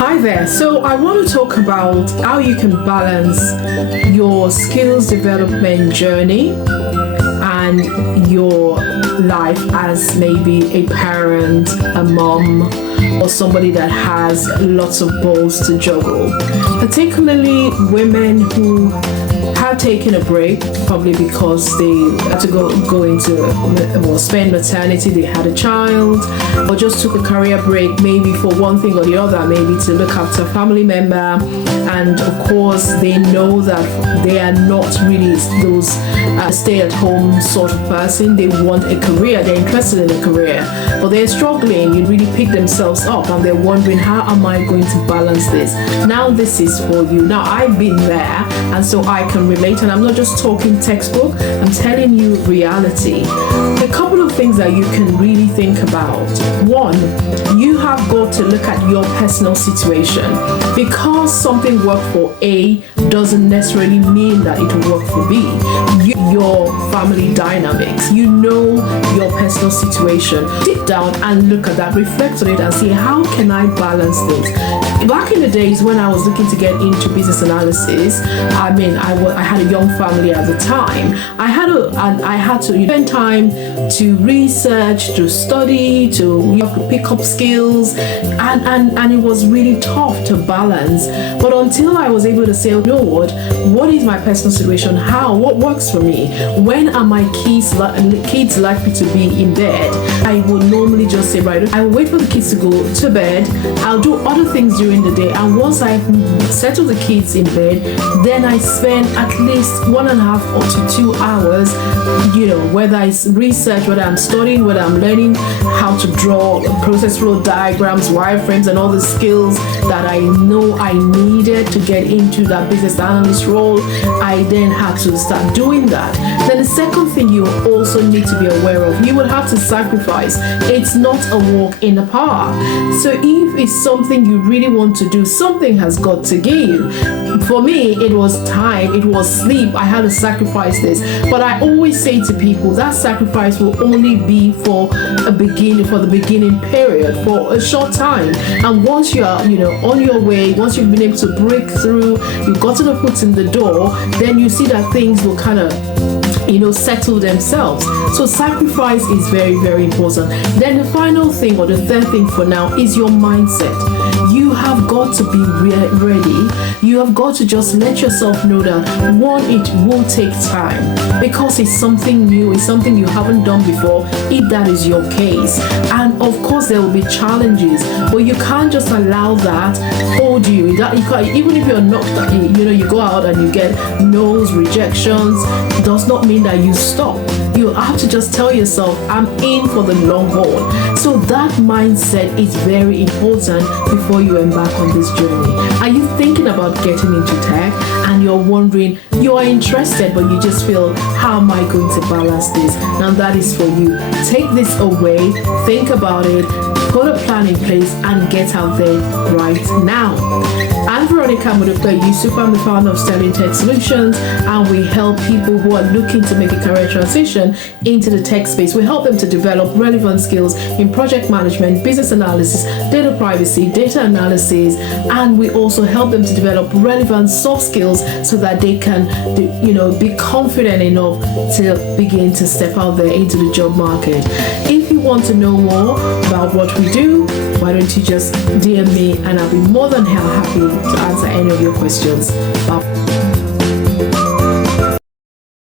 Hi there. So I want to talk about how you can balance your skills development journey and your life as maybe a parent, a mom, or somebody that has lots of balls to juggle. Particularly women who have taken a break, probably because they had to go into spend maternity, they had a child, or just took a career break, maybe for one thing or the other, maybe to look after a family member. And of course, they know that they are not really those stay-at-home sort of person. They want a career, they're interested in a career, but they're struggling. You really pick themselves up and they're wondering, how am I going to balance this? Now this is for you. Now I've been there, and so I can relate, and I'm not just talking textbook, I'm telling you reality. A couple of things that you can really think about. One, you have got to look at your personal situation. Because something worked for A doesn't necessarily mean that it will work for B. Your family dynamics, you know your personal situation. Sit down and look at that, reflect on it, and see, how can I balance this? Back in the days when I was looking to get into business analysis, I had a young family at the time. I had to spend time to research, to study, to pick up skills, and it was really tough to balance. But until I was able to say, you know what is my personal situation? What works for me? When are my kids likely to be in bed? I would normally just say, right, I will wait for the kids to go to bed. I'll do other things during the day, and once I've settled the kids in bed, then I spend at least 1.5 to 2 hours, whether it's research, whether I'm studying, whether I'm learning how to draw process flow diagrams, wireframes, and all the skills that I know I needed to get into that business analyst role. I then had to start doing that. Then the second thing you also need to be aware of, you would have to sacrifice. It's not a walk in the park. So if it's something you really want to do, something has got to give. For me, it was time, it was sleep. I had to sacrifice this. But I always say to people, that sacrifice will only be for the beginning period, for a short time. And once you are, on your way, once you've been able to break through, you've gotten a foot in the door, then you see that things will kind of settle themselves. So sacrifice is very, very important. Then the final thing, or the third thing for now, is your mindset. You have got to be ready. You have got to just let yourself know that, one, it will take time because it's something new, it's something you haven't done before, if that is your case. And of course there will be challenges, but you can't just allow that hold you. Even if you're not, you go out and you get no's, rejections, it does not mean that you stop. You have to just tell yourself, I'm in for the long haul. So that mindset is very important before you embark on this journey. Are you thinking about getting into tech and you're wondering, you are interested, but you just feel, how am I going to balance this? Now that is for you. Take this away, think about it, put a plan in place, and get out there right now. I'm Veronica Modupe Yusuf. I'm the founder of Sterling Tech Solutions, and we help people who are looking to make a career transition into the tech space. We help them to develop relevant skills in project management, business analysis, data privacy, data analysis, and we also help them to develop relevant soft skills so that they can, be confident enough to begin to step out there into the job market. If you want to know more about what we do, why don't you just DM me, and I'll be more than happy to answer any of your questions. Bye.